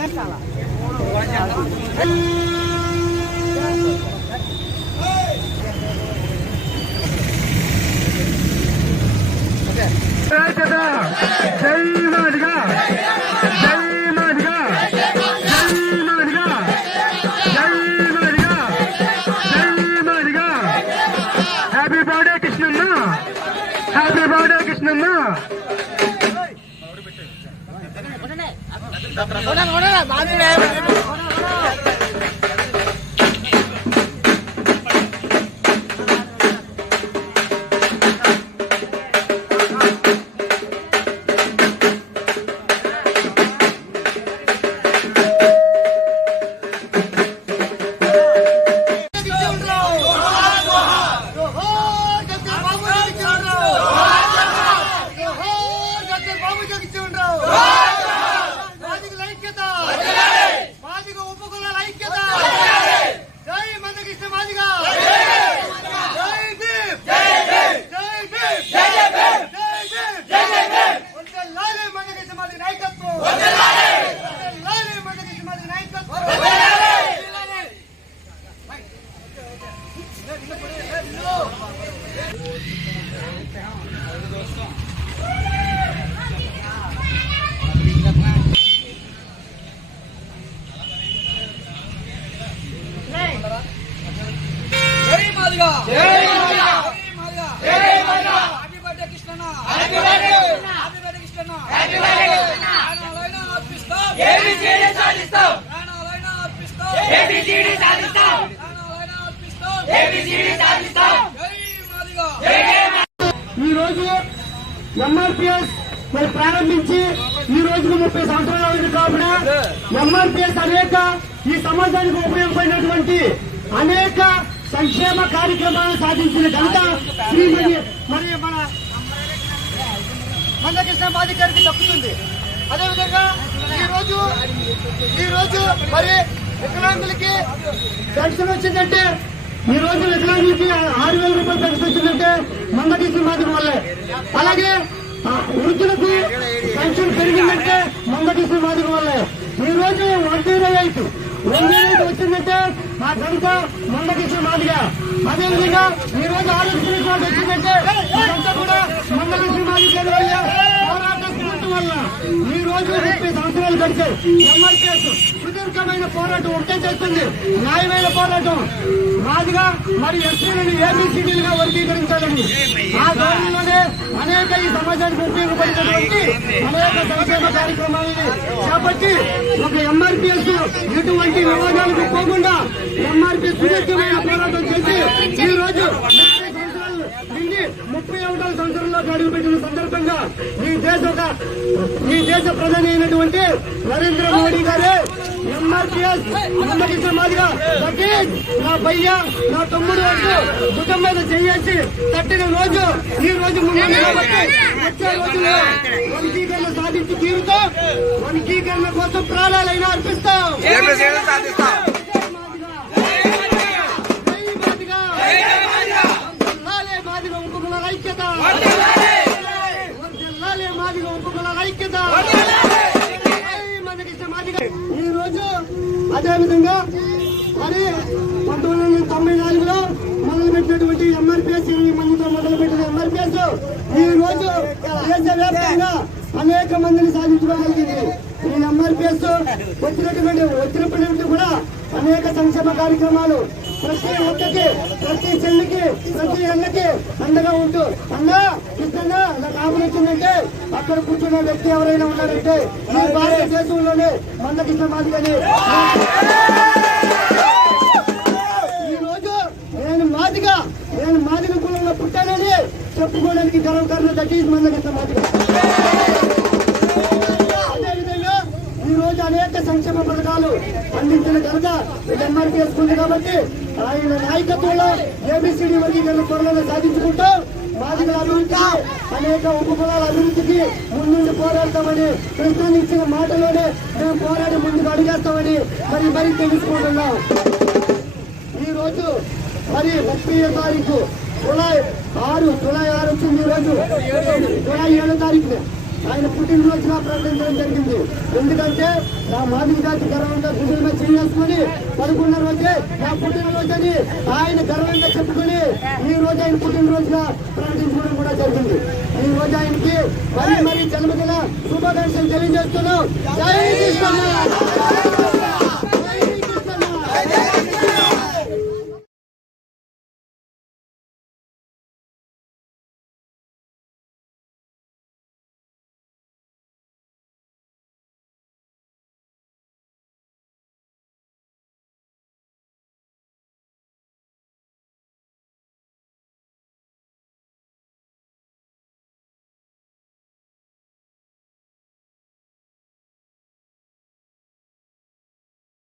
开起来了，哎起来了，开上了，你看。జై A B C D సాధిస్తాం. A B C D సాధిస్తాం. ఈ రోజు ఎంఆర్పిఎస్ మరి ప్రారంభించి ఈ రోజుకు ముప్పై సంవత్సరాలు అయింది కాబట్టి ఎంఆర్పిఎస్ అనేక ఈ సమాజానికి ఉపయోగపడినటువంటి అనేక సంక్షేమ కార్యక్రమాలను సాధించిన ఘనత శ్రీమతి మరి మన మందకృష్ణ బాధికారికి దక్కుతుంది. అదేవిధంగా ఈ రోజు ఈ రోజు మరి వికలాంగులకి పెన్షన్ వచ్చిందంటే ఈ రోజు వికలాంగులకి ఆరు వేల రూపాయలు పెన్షన్ వచ్చిందంటే మందకృష్ణ మాదిరి వల్లే అలాగే వృద్ధులకు పెన్షన్ పెరిగిందంటే మందకృష్ణ మాదిరి వల్లే ఈ రోజు one zero eight one zero eight వచ్చిందంటే మా కనుక మందకృష్ణ మాదిగా అదేవిధంగా ఈ రోజు ఆరోగ్య కార్డు వచ్చిందంటే కూడా మందకృష్ణ మాదిరి వల్ల పోరాట వల్ల ఈ రోజు ముప్పై సంవత్సరాలు కడితే ఎంఆర్పీఎస్ సుదీర్ఘమైన పోరాటం ఒకటే చేస్తుంది. న్యాయమైన పోరాటం. మాదిగా మరి ఎస్సీలను ఏబీసీడీలుగా వర్గీకరించాలని. ఆ ధోరణిలోనే అనేక ఈ సమాజానికి ఉపయోగపడేటటువంటి అనేక సంక్షేమ కార్యక్రమాలని చేపట్టి ఒక ఎంఆర్పీఎస్ ఎటువంటి వివాదాలకు పోకుండా ఎంఆర్పీఎస్ సుదీర్ఘమైన పోరాటం చేసి ఈ రోజు ముప్పై ఒకటో సందర్భంగా ఈ దేశ ఒక ఈ దేశ ప్రధాని అయినటువంటి నరేంద్ర మోడీ గారే ఎంఆర్పిఎస్ అందరికీ మాదిగా లగేజ్ నా భయ్య నా తమ్ముడు అంటూ భుజం మీద చేయాల్సి తట్టిన రోజు ఈ రోజు ముందు వచ్చే రోజుల్లో వనకీకరణ సాధించి తీరుతాం. వనకీకరణ కోసం ప్రాణాలైనా అర్పిస్తాం. సాధిస్తాం. అదే విధంగా మరి పంతొమ్మిది వందల తొంభై నాలుగులో మొదలుపెట్టినటువంటి ఎంఆర్పిఎస్ ఇరవై మందితో మొదలుపెట్టిన ఎంఆర్పిఎస్ ఈ రోజు దేశవ్యాప్తంగా అనేక మందిని సాధించుకోగలిగింది ఈ ఎంఆర్పిఎస్ వచ్చినటువంటి వచ్చినప్పటి నుండి కూడా అనేక సంక్షేమ కార్యక్రమాలు ప్రతి ఒక్కకి ప్రతి చెల్లికి ప్రతి అన్నకి అండగా ఉంటూ అన్నా కృష్ణన్న నాకు ఆపద అక్కడ కూర్చున్న వ్యక్తి ఎవరైనా ఉన్నారంటే ఈ భారతదేశంలోనే మందకృష్ణ మాదిగని. ఈ రోజు నేను మాదిగా నేను మాదిగ కులంలో పుట్టానని చెప్పుకోవడానికి గర్వకారణం దట్ ఈజ్ మందకృష్ణ మాదిగా. సంక్షేమ పథకాలు అందించిన ఘనత ఎంఆర్పీ చేసుకుంది కాబట్టి ఆయన నాయకత్వంలో ఏబిసిడి వర్గీకరణ త్వరలో సాధించుకుంటూ మాదిగల అభివృద్ధికి అనేక ఉపకులాల అభివృద్ధికి ముందుండి పోరాడతామని ప్రస్తుతం ఇచ్చిన మాటలోనే మేము పోరాడి ముందుకు అడిగేస్తామని మరి మరి తెలుసుకుంటున్నాం. ఈరోజు మరి ముప్పై తారీఖు జులై ఆరు జులై ఆరు వచ్చింది ఈరోజు రోజు. జులై ఏడో తారీఖున. ఆయన పుట్టినరోజుగా ప్రకటించడం జరిగింది. ఎందుకంటే నా మాదిక జాతి గర్వంగా గుడ్ల మీద చేసుకుని పడుకున్న రోజే నా పుట్టినరోజు అని ఆయన గర్వంగా చెప్పుకుని ఈ రోజు ఆయన పుట్టినరోజుగా ప్రకటించుకోవడం కూడా జరిగింది. ఈ రోజు ఆయనకి మరి మరి జన్మదిన శుభాకాంక్షలు తెలియజేస్తున్నాం. జై